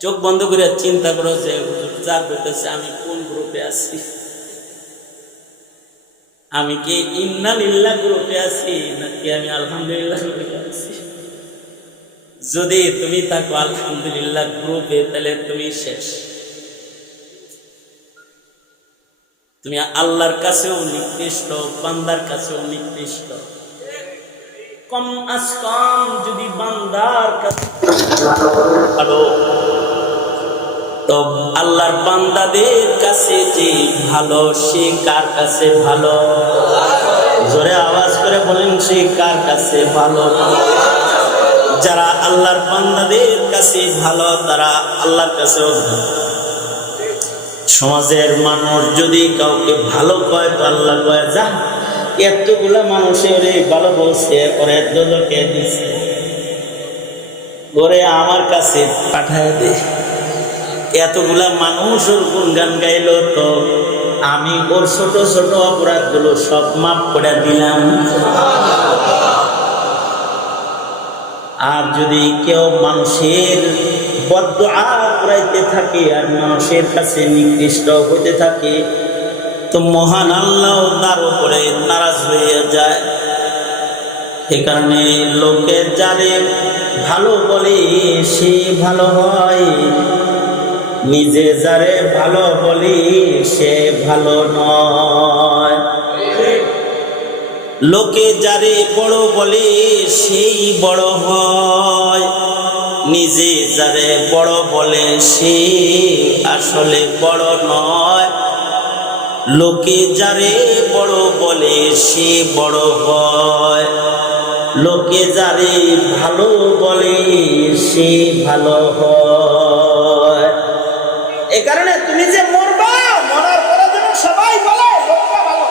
চোখ বন্ধ করে চিন্তা করো যে, হুজুর, যা করতেছে আমি কোন গ্রুপে আছি? আমি কি ইন্নালিল্লাহ গ্রুপে আছি, নাকি আমি আলহামদুলিল্লাহ গ্রুপে আছি? যদি তুমি থাকো আলহামদুলিল্লাহ গ্রুপে, তাহলে তুমি শেষ। তুমি আল্লাহর কাছেও নিকৃষ্ট, বান্দার কাছেও নিকৃষ্ট। কম আস কম যদি বান্দার কাছে ভালো তো আল্লাহর বান্দাদের কাছে যে ভালো, সে কার কাছে ভালো? জোরে আওয়াজ করে বলেন, সে কার কাছে ভালো? যারা আল্লাহর বান্দাদের কাছে ভালো, তারা আল্লাহর কাছেও ভালো। সমাজের মানুষ যদি কাউকে ভালো কয় তো আল্লাহ কয়, যা, এতগুলা মানুষের ভালো বলছে ওরে দোজকে দিছে। ওরে আমার কাছে পাঠায় দে। এতগুলা মানুষ ওর গুনগান গাইলো তো, আমি ওর ছোট ছোট অপরাধগুলো সব মাফ করে দিলাম। আর যদি কেউ মানুষের করাইতে থাকে আর মানুষের কাছে নিকৃষ্ট হইতে থাকে, তো মহান আল্লাহ তার উপরে নারাজ হয়ে যায়। সে কারণে লোকের যারে ভালো বলে সে ভালো হয়। নিজে যারে ভালো বলি সে ভালো নয়। লোকে যারে বড় বলে সেই বড় হয়। নিজে যারে বড় বলে সে আসলে বড় নয়। লোকে যারে বড় বলে সে বড় হয়। লোকে যারে ভালো বলে সে ভালো হয়। এ কারণে তুমি যে মরবা মরার পরে যেন সবাই বলে লোকটা ভালো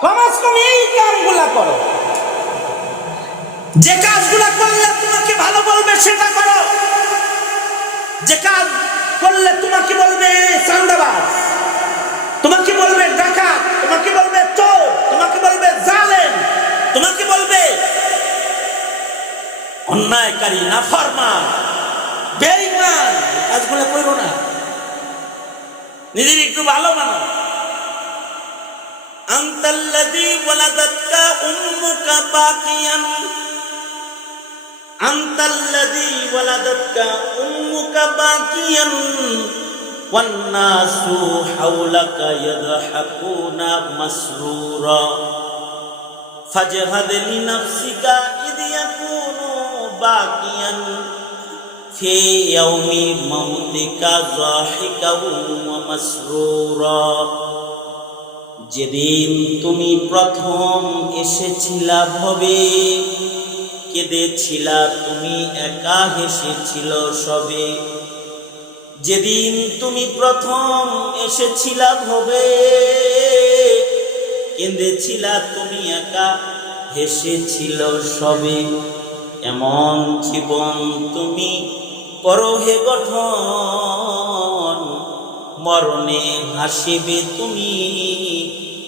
কমাস কম এই কামগুলা করো। যে কাজগুলা করলে তোমাকে ভালো বলবে, সেটা করো। যে কাজ করলে তোমাকে বলবে তোমাকে বলবে ডাকাত, তোমাকে বলবে চোর, তোমাকে বলবে জালেম, তোমাকে বলবে অন্যায়কারী এই কাজগুলো না। নিজের একটু ভালো মানো। أنت الذي ولدتك أمك باقيا. أنت الذي ولدتك أمك باقيا. والناس حولك يضحكون مسرورا. فاجهد لنفسك إذ يكون باقيا. في يوم موتك ضاحكا ومسرورا. যেদিন তুমি প্রথম এসেছিলা ভবে, কেঁদেছিলা তুমি একা হেসেছিল সবে। যেদিন তুমি প্রথম এসেছিলা ভবে, কেঁদেছিলা তুমি একা হেসেছিল সবে। এমন জীবন তুমি করো হে গঠন, মরণে হাসিবে তুমি।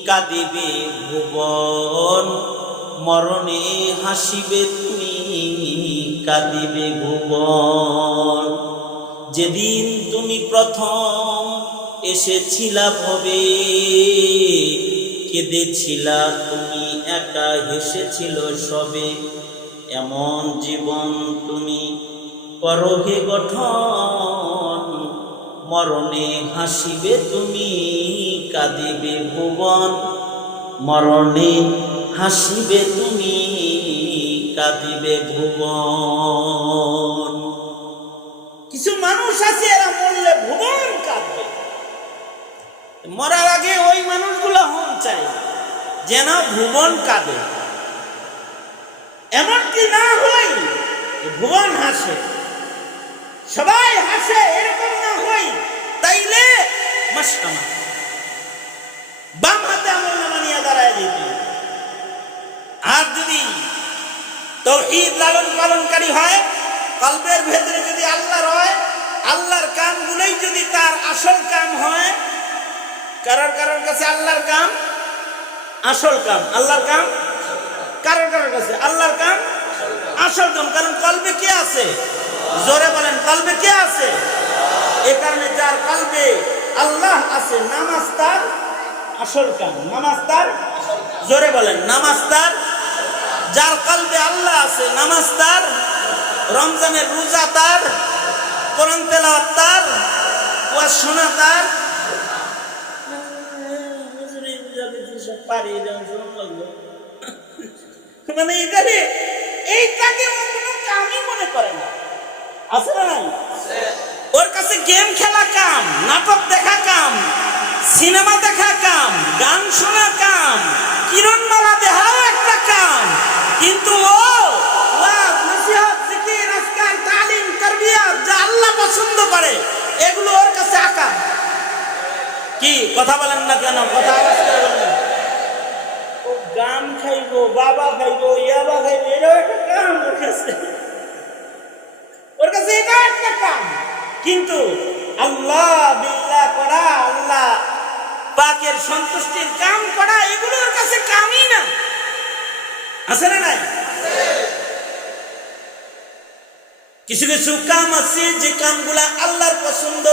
কাঁদিবে ভুবন, মরণে হাসিবে তুমি, কাঁদিবে ভুবন। যেদিন তুমি প্রথম এসেছিলা ভবে, কেঁদেছিলা তুমি একা, হেসেছিল সবে। এমন জীবন তুমি করো গঠন মরণে হাসিবে তুমি, কাঁদিবে ভুবন। মরণে হাসিবে তুমি, কাঁদিবে ভুবন। কিছু মানুষ আছে, এরা মরলে ভুবন কাঁদবে। মরার আগে ওই মানুষগুলো হন চাই, যেন ভুবন কাঁদে। এমনকি না হয় ভুবন হাসে। সবাই হাসে, এরকম না তাইলে বাম হাতে আমল নামা নিয়ে দাঁড়ায় যেতে। আর যদি তৌহিদ লালন পালনকারী হয় কলবের ভেতরে যদি আল্লাহ রয় আল্লাহর কামগুলোই যদি তার আসল কাম হয়, কারোর কারোর কাছে আল্লাহর কাম, আসল কাম, আল্লাহর কাম, কারোর কারোর কাছে আল্লাহর কাম, আসল কাম। কারণ কলবে কে আছে? জোরে বলেন কলবে কে আছে? এ কারণে যার কলবে আল্লাহ আছে, নামাজ তার আসল কাম। নামাজ তার জোরে বলেন, নামাজ তার। যার কলবে আল্লাহ আছে, নামাজ তার। রমজানের রোজা তার, কোরআন তেলাওয়াত তার, ওয়াজ শোনা তার। মানে এখানে এইটাকে কোনো মনে করে না। আছে না ওর কাছে গেম খেলা কাম, নাটক দেখা কাম, সিনেমা দেখা কাম, গান শোনা কাম, কিরণমালা দেখাও একটা কাম। কিন্তু ও পছন্দ করে, এগুলো ওর কাছে আকাম কি, কথা বলেন না কেন? কথা আওয়াজ ও গান খাইবো, বাবা খাইবো, ইয়াবা খাইবো এটাও একটা কাম ওর কাছে ওর কাছে এটা একটা কাম কিন্তু আল্লাহ বিল্লাহ করা, আল্লাহ পাকের সন্তুষ্টির কাম করা এগুলো ওর কাছে কামই না। আছে না নাই? কিছু কিছু কাম আছে যে কামগুলা আল্লাহর পছন্দ,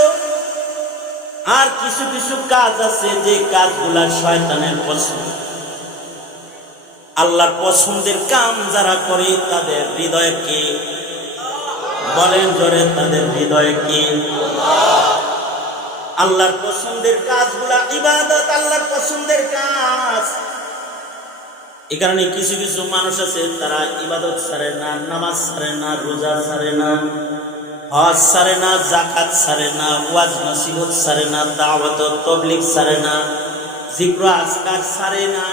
আর কিছু কিছু কাজ আছে যে কাজগুলা শয়তানের পছন্দ। আল্লাহর পছন্দের কাম যারা করে তাদের হৃদয়ে কি বলেন জোরে, তাদের হৃদয় কি? আল্লাহর পছন্দের কাজগুলা ইবাদত, আল্লাহর পছন্দের কাজ। এই কারণে কিছু কিছু মানুষ আছে, তারা ইবাদত সারে না, নামাজ সারে না, রোজা সারে না, হজ সারে না জাকাত সারে না, ওয়াজ নসিহত সারে না, দাওয়াত তবলিক সারে না, জিক্র, আজকার সারে না।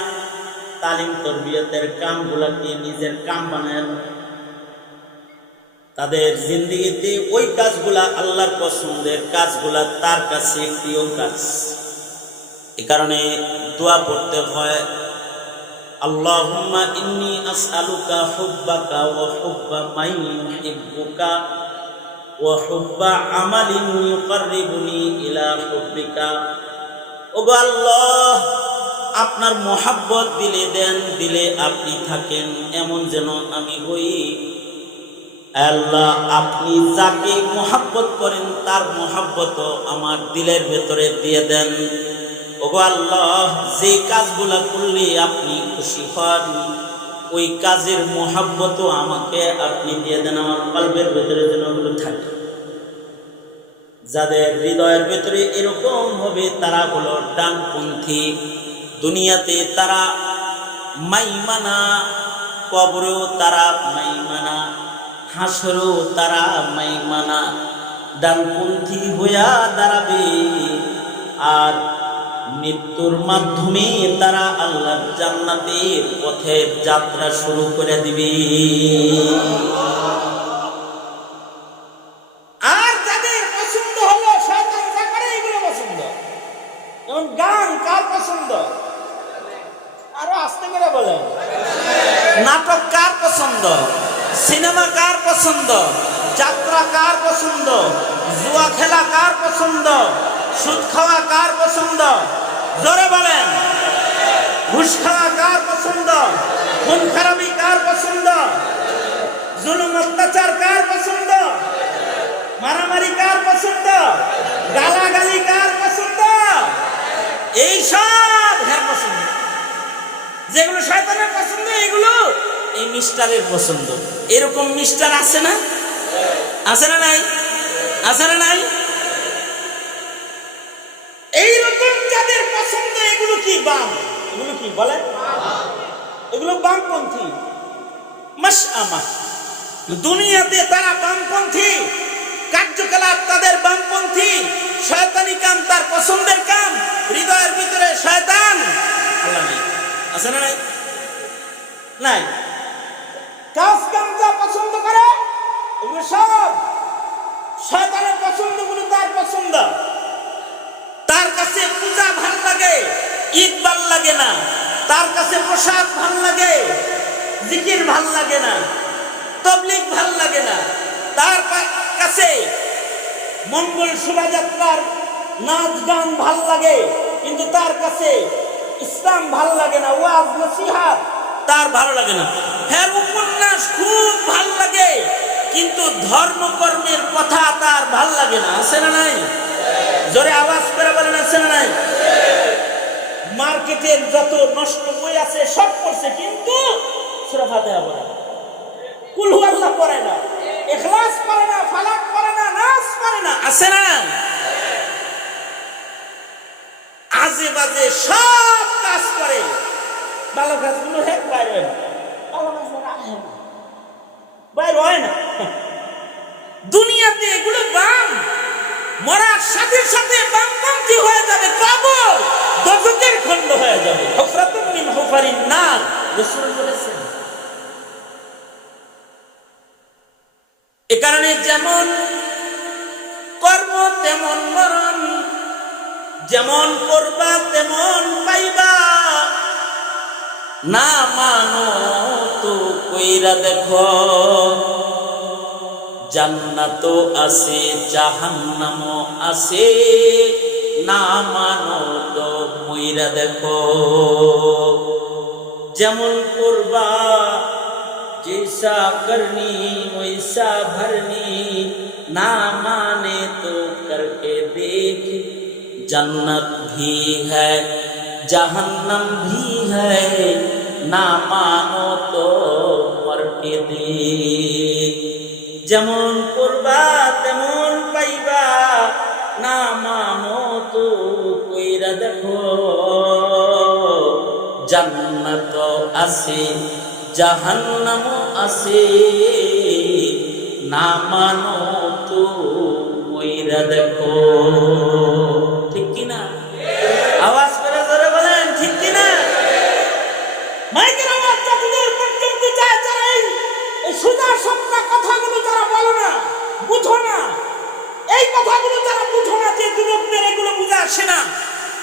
তালিম, তরবিয়তের কামগুলাকে নিজের কাম বানায় নেয়। তাদের জিন্দগিতে ওই কাজগুলা আল্লাহর পছন্দের কাজগুলা তার কাছে প্রিয় কাজ। এ কারণে দোয়া পড়তে হয় ইন্নি ইলা আল্লাহ, আপনার মোহাব্বত দিলে দেন, দিলে আপনি থাকেন, এমন যেন আমি হই। আল্লাহ, আপনি যাকে মোহাব্বত করেন, তার মোহাব্বত আমার দিলের ভেতরে দিয়ে দেন। ওগো আল্লাহ, যে কাজগুলা করলে আপনি খুশি হন, ওই কাজের মোহাব্বতও আমাকে আপনি দিয়ে দেন, আমার কল্পের ভেতরে যেন ওগুলো থাকে। যাদের হৃদয়ের ভেতরে এরকম হবে, তারা হলো ডানপন্থী। দুনিয়াতে তারা মাইমানা, কবরেও তারা মাইমানা। হাসরেও তারা মাইমানা ডানপন্থী হইয়া দাঁড়াবে। আর মৃত্যুর মাধ্যমে তারা আল্লাহ জান্নাতের পথে যাত্রা শুরু করে দিবে। আর যাদের পছন্দ হলো শয়তান যা করে এগুলো পছন্দ। যেমন গান কার পছন্দ? আরও আস্তে করে বলেন। নাটক কার পছন্দ? সিনেমা কার পছন্দ? যাত্রা কার পছন্দ? জুয়া খেলা কার পছন্দ? সুদ খাওয়া কার পছন্দ? জোরে বলেন। ঘুষ খাওয়া কার পছন্দ? খুন খারাপি কার পছন্দ? জুলুম অত্যাচার কার পছন্দ? মারামারি কার পছন্দ? গালাগালি কার পছন্দ? এই সব হ্যার পছন্দ। যেগুলো শয়তানের পছন্দ, এগুলো এই মিস্টারের পছন্দ। এরকম মিস্টার আছে না? আছে না নাই? আছে না নাই? এইরকম যাদের পছন্দ, এগুলো কি বাম? এগুলো কি, বলেন? এগুলো বামপন্থী। মাস আমার দুনিয়াতে তারা বামপন্থী। কার্যকলাপ তাদের বামপন্থী। শয়তানি কাম তার পছন্দের কাম। হৃদয়ের ভিতরে শয়তান। আছে না নাই? নাই। কাজ যা সব শয়তানের তার পছন্দ। তার কাছে পূজা ভালো লাগে, ঈদ ভালো লাগে না। তার কাছে প্রসাদ ভালো লাগে, জিকির ভালো লাগে না, তবলিগ ভালো লাগে না। তার কাছে মঙ্গল শোভাযাত্রার নাচ গান ভালো লাগে, কিন্তু তার কাছে ইসলাম ভালো লাগে না, ওয়াজ, নসিহাত তার ভালো লাগে না। হ্যাঁ উপন্যাস খুব ভালো লাগে, কিন্তু ধর্মকর্মের কথা তার ভালো লাগে না। আছে না নাই? জোরে আওয়াজ করে বলেন, আছে না নাই? মার্কেটের যত নষ্ট বই আছে, সব করছে কিন্তু সুরা না। না ফালাক না নাস করে না, আছে না আজে বাজে সব কাজ করে। ভালো কাজগুলো হেক বাইর। হয় না ভালো বাইর হয় না। দুনিয়াতে এগুলো বাম, মরার সাথে সাথে বামপন্থী হয়ে যাবে কবর দশকের খণ্ড হয়ে যাবে। হফরাতুম মিন হুফারিন নার, রাসূল বলেছেন। এ কারণে যেমন কর্ম, তেমন মরণ, যেমন করবা, তেমন পাইবা। না মানো তো কইরা দেখো জান্নাত আছে জাহান্নাম আছে না মানো তো মইরা দেখো যেমন করবা जैसा करनी वैसा भरनी ना माने तो करके देख जन्नत भी है जहन्नम भी है ना मानो तो যেমন করবা, তেমন পাইবা। না মানো তো, কইরা দেখো। জান্নাত আছে, জাহান্নাম আছে। না মানো তো, কইরা দেখো।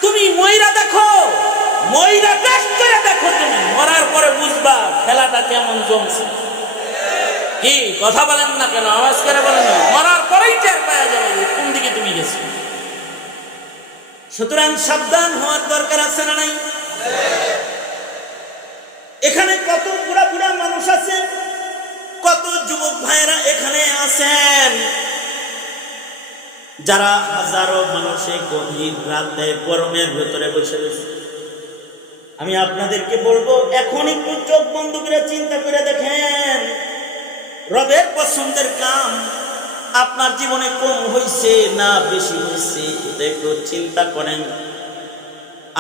তুমি ময়রা দেখো, ময়রা টেস্ট করে দেখো তুমি। মরার পরে বুঝবা খেলাটা কেমন জমছে। কি, কথা বলেন না কেন? আওয়াজ করে বলেন না। মরার পরেই টের পাওয়া যাবে কোন দিকে তুমি গেছো। সুতরাং সাবধান হওয়ার দরকার আছে না নাই? এখানে কত বুড়া বুড়া মানুষ আছে, কত যুবক ভাইয়েরা এখানে আছেন। যারা হাজারো মানুষে গভীর রাতে গরমের ভেতরে বসে রয়েছে, আমি আপনাদেরকে বলব এখন একটু চোখ বন্ধ করে চিন্তা করে দেখেন। রবের পছন্দের কাম আপনার জীবনে কম হয়েছে না বেশি হয়েছে একটু চিন্তা করেন।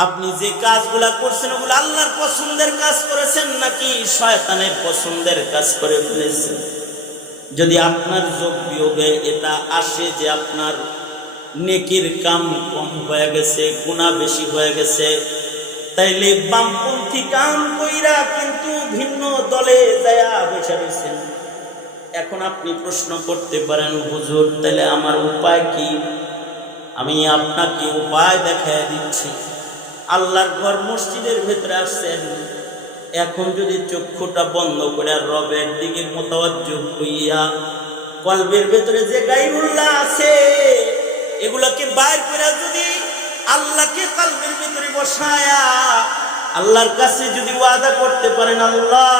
আপনি যে কাজগুলা করছেন, ওগুলো আল্লাহর পছন্দের কাজ করেছেন নাকি শয়তানের পছন্দের কাজ করে ফেলেছেন? যদি আপনার যোগ বিয়োগে এটা আসে যে আপনার নেকির কাম কম হয়ে গেছে গুণা বেশি হয়ে গেছে, তাইলে বামপন্থী কাম কইরা কিন্তু ভিন্ন দলে যায়া বসে রয়েছেন এখন আপনি প্রশ্ন করতে পারেন, হুজুর তাহলে আমার উপায় কি? আমি আপনাকে উপায় দেখায় দিচ্ছি। আল্লাহর ঘর মসজিদের ভেতরে আসছেন। এখন যদি চক্ষুটা বন্ধ করে রবের দিকে হইয়া কলবের ভেতরে যে গাইবুল্লাহ আছে, এগুলাকে বাইর করে যদি আল্লাহকে কলবের ভেতরে বসায়া আল্লাহর কাছে যদি ওয়াদা করতে পারেন, আল্লাহ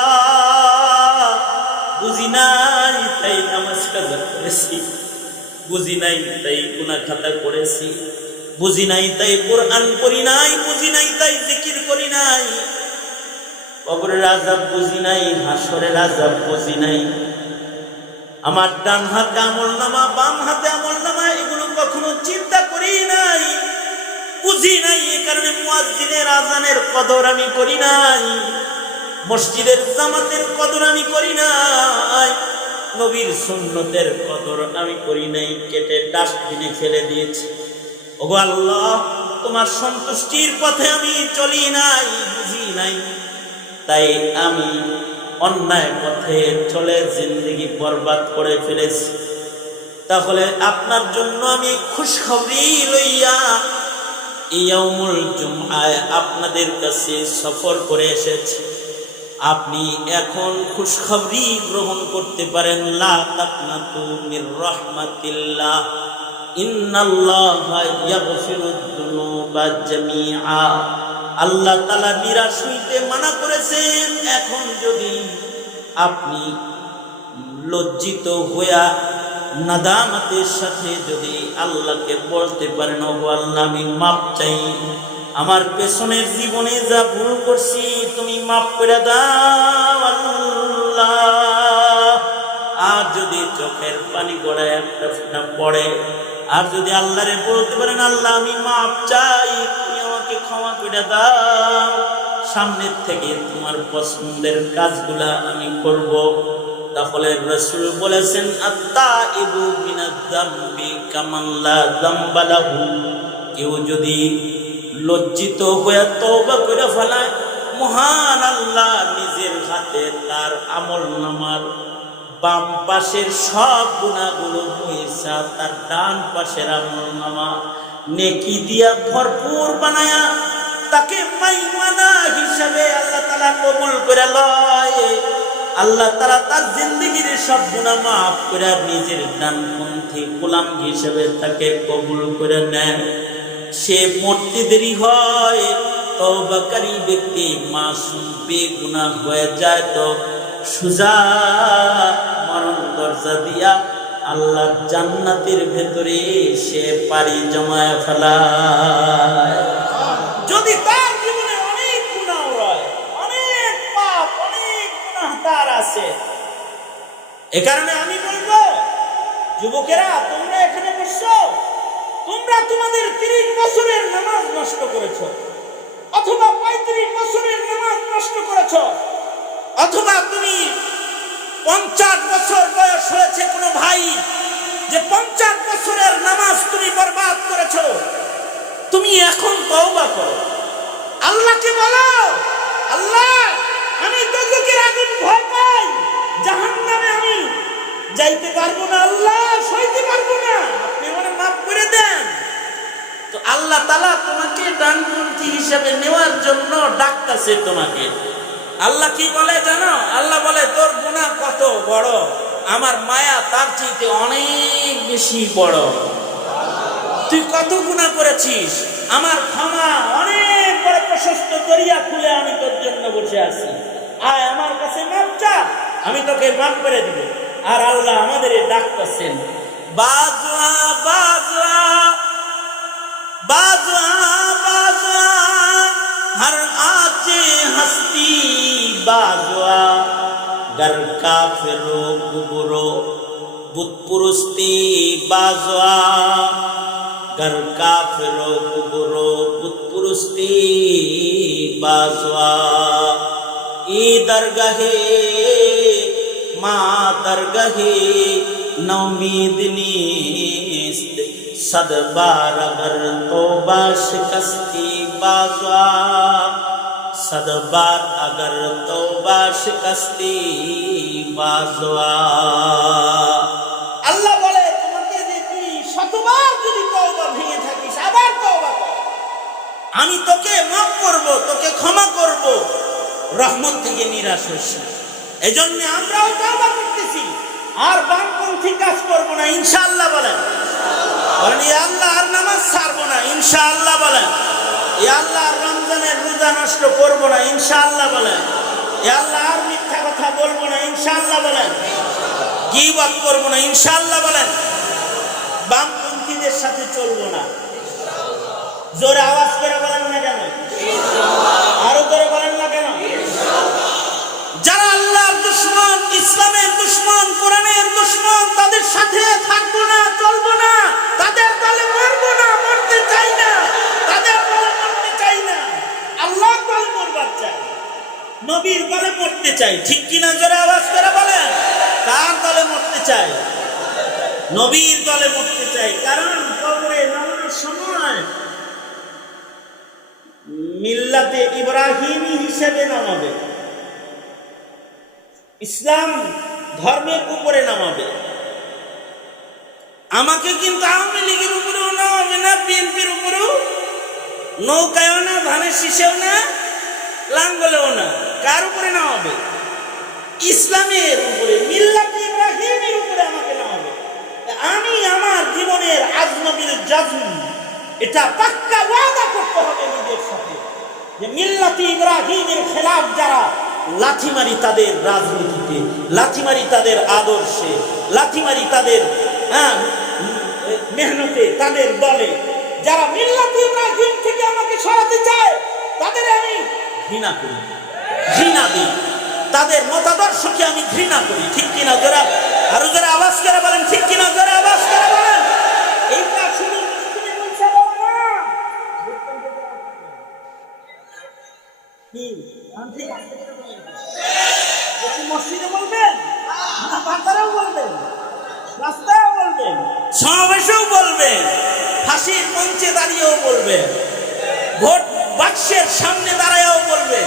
বুঝি নাই তাই নামাজ করেছি, বুঝি নাই তাই গুনা খাতা করেছি, বুঝি নাই তাই কোরআন করি নাই, বুঝি নাই তাই জিকির করি নাই কবরের আজাব বুঝি নাই, হাসরের আজাব বুঝি নাই। আমার ডান হাতে আমল নামা, বাম হাতে আমল নামা, এগুলো কখনো চিন্তা করি নাই, বুঝি নাই, এ কারণে মুয়াজ্জিনের আজানের কদর আমি করি নাই, মসজিদের জামাতের কদর আমি করি নাই, নবীর সুন্নতের কদর আমি করি নাই, কেটে ডাস্টবিনে ফেলে দিয়েছি। ওগো আল্লাহ, তোমার সন্তুষ্টির পথে আমি চলি নাই, বুঝি নাই। তাই আমি অন্যায় পথে চলে জিন্দগি বরবাদ করে ফেলেছি। তাহলে আপনার জন্য আমি খুশখবরি লইয়া ইয়ামুল জুমআয় আপনাদের কাছে সফর করে এসেছি। আপনি এখন খুশখবরি গ্রহণ করতে পারেন। লা তাকনাতু মির রাহমাতিল্লাহ। ইন্নাল্লাহা ইয়াগফিরুদ দুনুব জামিআ। আল্লাহ তালা নিরাশ হইতে মানা করেছেন। এখন যদি আপনি লজ্জিত হইয়া নাদামতের সাথে যদি আল্লাহকে বলতে পারেন ও আল্লাহ, আমি মাপ চাই। আমার পেছনের জীবনে যা ভুল করছি, তুমি মাফ করে দাও আল্লাহ। আর যদি চোখের পানি গড়ায় একটা পড়ে, আর যদি আল্লাহরে বলতে পারেন, আল্লাহ, আমি মাপ চাই। আমাকে ক্ষমা করে দাও। সামনের থেকে তোমার পছন্দের কাজগুলা আমি করব। তাহলে রসুল বলেছেন আত্মা ইবু মিনাদ্দাম্বি কামাল্লা দাম্বালাহু কেউ যদি লজ্জিত হয়ে তওবা করে ফেলায়, মহান আল্লাহ নিজের হাতে তার আমল নামার বাম পাশের সব গুণাগুলো মুইসা তার ডান পাশের আমল নামা নেকি দিয়া ভরপুর বানায়া তাকে মাইমানা হিসাবে আল্লাহ তালা কবুল করে লয়। আল্লাহ তারা তার জিন্দগির সব গুণা মাফ করে নিজের ডানপন্থী গোলাম হিসেবে তাকে কবুল করে নেয়। সে মরতে দেরি হয় তবাকারী ব্যক্তি মাসুম বেগুনা হয়ে যায় তো সুজা মরণ দরজা দিয়া আল্লাহ জান্নাতের ভেতরে সে পারি জমায় ফেলায়। যদি তার জীবনে অনেক গুনাহ রয় অনেক পাপ, অনেক গুনাহ তার আছে। এ কারণে আমি বলব, যুবকেরা, তোমরা এখানে বসছো। তোমরা তোমাদের তিরিশ বছরের নামাজ নষ্ট করেছ, অথবা পঁয়ত্রিশ বছরের নামাজ নষ্ট করেছ, অথবা তুমি পঞ্চাশ বছর বয়স হয়েছে কোনো ভাই যে পঞ্চাশ বছরের নামাজ তুমি বরবাদ করেছ। তুমি এখন তওবা করো। আল্লাহকে বলো, আল্লাহ, আমি দোজকের আগুন ভয় পাই। জাহান্নামে আমি যাইতে পারব না, আল্লাহ, সইতে পারব না। আপনি আমার মাফ করে দেন। তো আল্লাহ তালা তোমাকে ডানপন্থী হিসেবে নেওয়ার জন্য ডাকতেছে তোমাকে। আল্লাহ কি বলে জানো? আল্লাহ বলে, তোর গুণা কত বড়? আমার মায়া তার চাইতে অনেক বেশি বড়। তুই কত গুণা করেছিস? আমার ক্ষমা অনেক বড় প্রশস্ত দরিয়া খুলে আমি তোর জন্য বসে আছি। আয় আমার কাছে মাপ চা, আমি তোকে মাপ করে দিব। আর আল্লাহ আমাদের ডাকতেছেন বাজলা বাজলা বাজলা বাজলা হর আছে হাসি बाजवा घर का फिरो गुबरो बुत पुरुस्ती बाजवा घर का फिरो गुबरो बुत पुरुस्ती बाजवा ई दरगहे माँ दरगहे नौमीदनी सद बार अगर तोबा शिकस्ती बाजवा সদবার আগর তো توبہ شکستی আল্লাহ বলে তোমাকে দেখি শতবার যদি তওবা ভেঙে থাকিস আবার তওবা আমি তোকে মাফ করব তোকে ক্ষমা করব। রহমত থেকে নিরাশ হইস এই জন্য আমরাও তওবা করতেছি। আর বামপন্থী কাজ করব না ইনশাআল্লাহ বলেন। বলেন আল্লাহ আর নামাজ ছাড়বো না ইনশাআল্লাহ বলেন। রমজানের রোজা নষ্ট করব না, ইনশাআল্লাহ বলেন। আর মিথ্যা কথা বলব না, ইনশাআল্লাহ বলেন। গীবত করব না, ইনশাআল্লাহ বলেন। বামপন্থীদের সাথে চলবো না। জোরে আওয়াজ করে বলেন না কেন? আরও করে বলেন না কেন? যারা আল্লাহর দুশ্মন, ইসলামের দুশ্মন, কোরআনের দুশ্মন, তাদের সাথে থাকব না, চলবো না, তাদের দলে মরবো না মরতে চাই না তাদের দলে মরতে চাই না আল্লাহ দলে মরবার চাই নবীর দলে মরতে চাই। ঠিক কিনা জোরে আওয়াজ করে বলেন? কার দলে মরতে চাই? নবীর দলে মরতে চাই। কারণ কবরে নামার সময় মিল্লাতে ইব্রাহিমী হিসেবে নামাবে। ইসলাম ধর্মের উপরে নামাবে। আমাকে কিন্তু আওয়ামী লীগের উপরেও নামাবে না বিএনপির উপরেও। নৌকায়ও না, ধানের শীষেও না, লাঙ্গলেও না। কার উপরে নামাবে ইসলামের উপরে মিল্লাত ইব্রাহিমের উপরে আমাকে নামাবে আমি আমার জীবনের আজনবীর জাজম এটা পাক্কা ওয়াদা করতে হবে নিজের সাথে যে মিল্লাতি ইব্রাহিমের খেলাফ যারা লাথিমারি তাদের রাজনীতিতে লাথিমারি তাদের আদর্শে লাথিমারি তাদের হ্যাঁ, মেহনতে তাদের দলে যারা মিল্লাতি ইব্রাহিম থেকে আমাকে সরাতে চায় তাদের আমি ঘৃণা করি। ঘৃণা দিই। তাদের মতাদর্শকে আমি ঘৃণা করি। ঠিক কিনা যারা আরও যারা আওয়াজ করে বলেন, ঠিক কিনা যারা আওয়াজ করে বলেন। বলবেন? বলবেন? সমাবেশেও মঞ্চে দাঁড়িয়েও বলবেন? ভোট বাক্সের সামনে দাঁড়ায়ও বলবেন?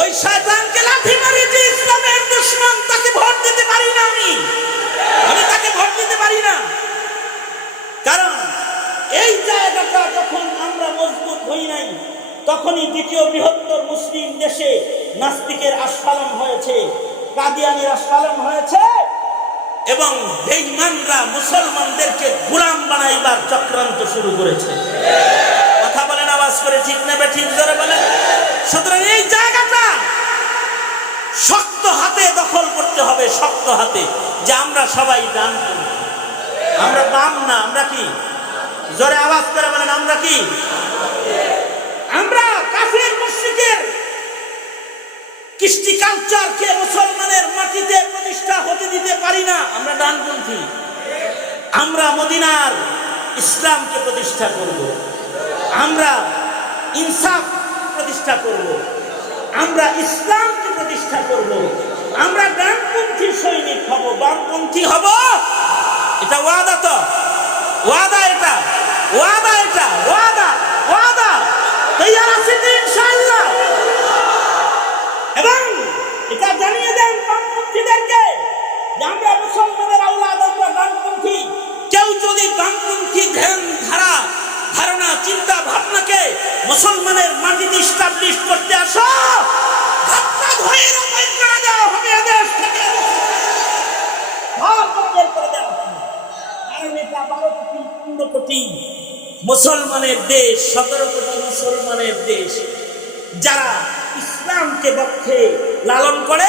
ওই শয়তানকে লাথি মারি যে ইসলামের দুশ্মন, তাকে ভোট দিতে পারি না আমি। আমি তাকে ভোট দিতে পারি না। কারণ এই জায়গাটা যখন আমরা মজবুত হই নাই, তখনই দ্বিতীয় বৃহত্তর মুসলিম দেশে নাস্তিকের আস্ফালন হয়েছে, কাদিয়ানির আস্ফালন হয়েছে, এবং বেঈমানরা মুসলমানদেরকে গোলাম বানাইবার চক্রান্ত শুরু করেছে। আওয়াজ করে ঠিক নেবে, ঠিক ধরে বলেন সুতরাং এই জায়গাটা শক্ত হাতে দখল করতে হবে, শক্ত হাতে, যে আমরা সবাই ডান আমরা বাম না, আমরা কি? জোরে আওয়াজ করে বলেন, আমরা কি? আমরা কাফের মুশরিকের কৃষ্টি কালচারকে মুসলমানের মাটিতে প্রতিষ্ঠা হতে দিতে পারি না, আমরা ডানপন্থী আমরা মদিনার ইসলামকে প্রতিষ্ঠা করব। আমরা ইনসাফ প্রতিষ্ঠা করব। আমরা ইসলামকে প্রতিষ্ঠা করব। আমরা ডানপন্থী সৈনিক হব, বামপন্থী হব। এটা ওয়াদা তো। ওয়াদা এটা। ওয়াদা এটা ওয়াদা ওয়াদা তৈয়ার আছে তো ইনশাআল্লাহ এবং এটা জানিয়ে দেন বামপন্থীদেরকে যে আমরা মুসলমানের আউলাদ আমরা বামপন্থী কেউ যদি বামপন্থী ধ্যান ধারা ধারণা চিন্তা ভাবনাকে মুসলমানের মাটিতে স্টাবলিশ করতে আসো। হবে মুসলমানের দেশ, সতেরো কোটি মুসলমানের দেশ। যারা ইসলামকে বক্ষে লালন করে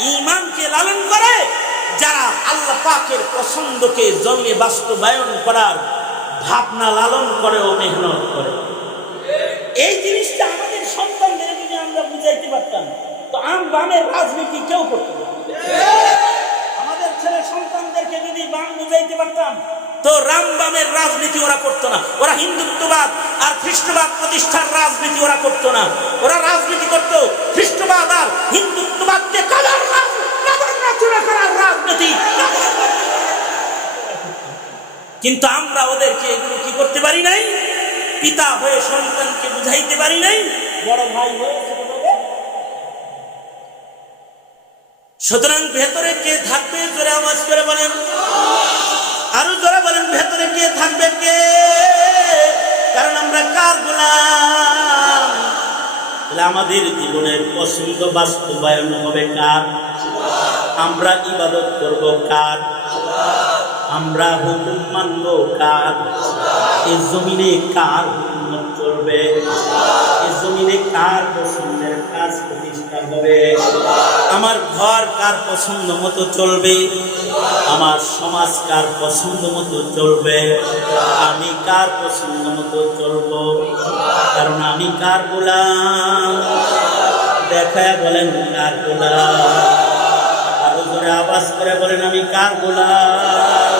ইমানকে লালন করে, যারা আল্লাহ পাকের পছন্দকে জন্মে বাস্তবায়ন করার ভাবনা লালন করে ও মেহনত করে। এই জিনিসটা আমাদের সন্তানদের যদি আমরা বুঝাইতে পারতাম, তো আম বামের রাজনীতি কেউ করতো। আমাদের ছেলে সন্তানদেরকে যদি বাম বুঝাইতে পারতাম, তো রাম বামের রাজনীতি ওরা করতো না। ওরা হিন্দুত্ববাদ আর খ্রিস্টবাদ প্রতিষ্ঠার রাজনীতি ওরা করতো না। ওরা রাজনীতি করতো খ্রিস্টবাদ আর হিন্দুত্ববাদকে করার রাজনীতি। কিন্তু আমরা ওদেরকে এগুলো কি করতে পারি নাই? পিতা হয়ে সন্তানকে বুঝাইতে পারি নাই? বড় ভাই হয়ে সুতরাং ভেতরে কে থাকবে? জোরে আওয়াজ করে বলেন। আরও জোরে বলেন, ভেতরে কে থাকবে কে? কারণ আমরা কার গোলাম? আমাদের জীবনের পছন্দ বাস্তবায়ন হবে কার? আমরা ইবাদত করব কার? আমরা হুকুম মানব কার? এ জমিনে কার হুকুম চলবে? এ জমিনে কার পছন্দের কাজ প্রতিষ্ঠা হবে? আমার ঘর কার পছন্দ মতো চলবে? আমার সমাজ কার পছন্দ মতো চলবে? আমি কার পছন্দ মতো চলবো? কারণ আমি কার গোলাম? দেখায় বলেন কার গোলাম? আরও জোরে আওয়াজ করে বলেন, আমি কার গোলাম?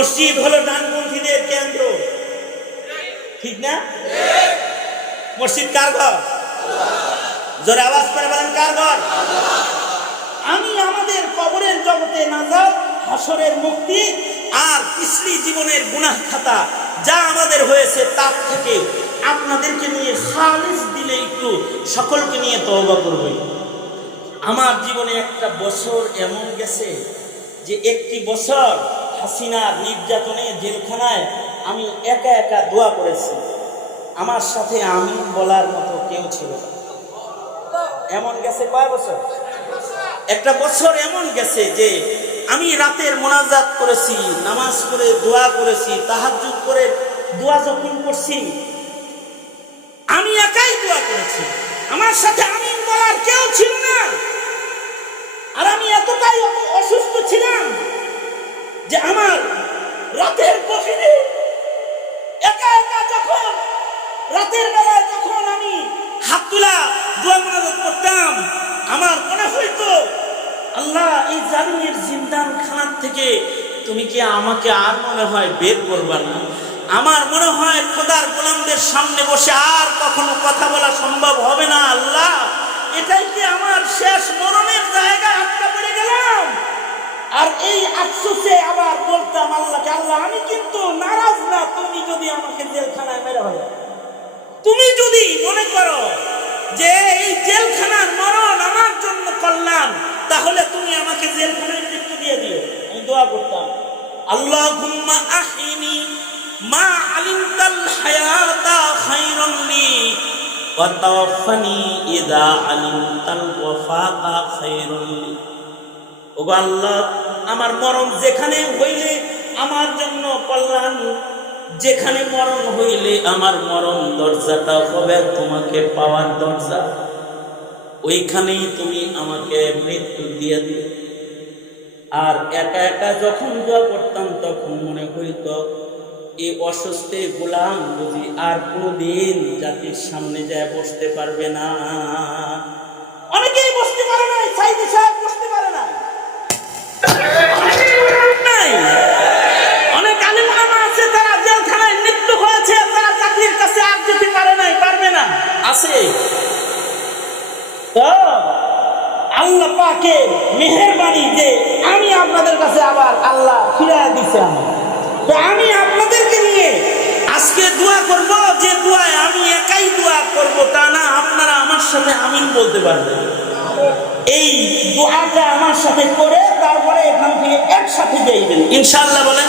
মসজিদ হলো ডানপন্থীদের কেন্দ্র। ঠিক না? মসজিদ কার ঘর? জোরে আওয়াজ করে বলেন, কার ঘর? আমি আমাদের কবরের জগতে নাজাত, হাসরের মুক্তি আর পিছলি জীবনের গুনাহ খাতা যা আমাদের হয়েছে তার থেকে আপনাদেরকে নিয়ে খালিস দিলে একটু সকলকে নিয়ে তওবা করবই আমার জীবনে একটা বছর এমন গেছে যে একটি বছর হাসিনার নির্যাতনে জেলখানায় আমি একা একা দোয়া করেছি। আমার সাথে আমি বলার মতো কেউ ছিল না। এমন গেছে কয় বছর? একটা বছর এমন গেছে যে আমি রাতের মোনাজাত করেছি, নামাজ করে দোয়া করেছি, তাহাজ্জুদ করে দোয়া যখন করছি, আমি একাই দোয়া করেছি। আমার সাথে আমি বলার কেউ ছিল না। আর আমি এতটাই অসুস্থ ছিলাম যে আমার রাতের গভীরে একা একা যখন, রাতের বেলায় যখন আমি হাত তুলা দোয়া মোনাজাত করতাম, আমার মনে হইতো, আল্লাহ, এই জালিমের জিন্দান খানার থেকে তুমি কি আমাকে আর মনে হয় বের করবা না? আমার মনে হয় খোদার গোলামদের সামনে বসে আর কখনো কথা বলা সম্ভব হবে না, আল্লাহ। এটাই কি আমার শেষ মরণের আর এই আফসোসে আবার বলতাম আল্লাহকে, আল্লাহ, আমি কিন্তু নারাজ না, তুমি যদি আমাকে জেলখানায় মেরে হবে তুমি যদি মনে করো যে এই জেলখানার মরণ আমার জন্য কল্যাণ, তাহলে তুমি আমাকে জেলখানায় মৃত্যু দিয়ে দিও। আমি দোয়া করতাম আল্লাহ আহিনি মা আলিমতাল হায়াতা খাইরন লি ওয়া তাওয়াফানি ইদা আলিমতাল ওয়াফাতা খাইরন লি। আল্লাহ, আমার মরণ যেখানে হইলে আমার জন্য কল্যাণ, যেখানে মরণ হইলে আমার মরণ দরজাটা হবে তোমাকে পাওয়ার দরজা। ওইখানেই তুমি আমাকে মৃত্যু দিয়ে দিও আর একা একা যখন দোয়া করতাম, তখন মনে হইত এই অসুস্থে গোলাম বুঝি আর কোনোদিন জাতির সামনে যায় বসতে পারবে না। নাই। অনেক আছে তারা জেলখানায় মৃত্যু হয়েছে তারা চাকরির কাছে আর যেতে পারে নাই পারবে না। আছে। তো আল্লাহ পাকে মেহেরবানি যে আমি আপনাদের কাছে আবার আল্লাহ দিছে তো আমি আপনাদেরকে নিয়ে আজকে দোয়া করব যে দোয়ায় আমি একাই দোয়া করব তা না আপনারা আমার সাথে আমিন বলতে পারবেন। এই দোয়াটা আমার সাথে করে তারপরে এখান থেকে একসাথে যাইবেন ইনশাল্লাহ বলেন।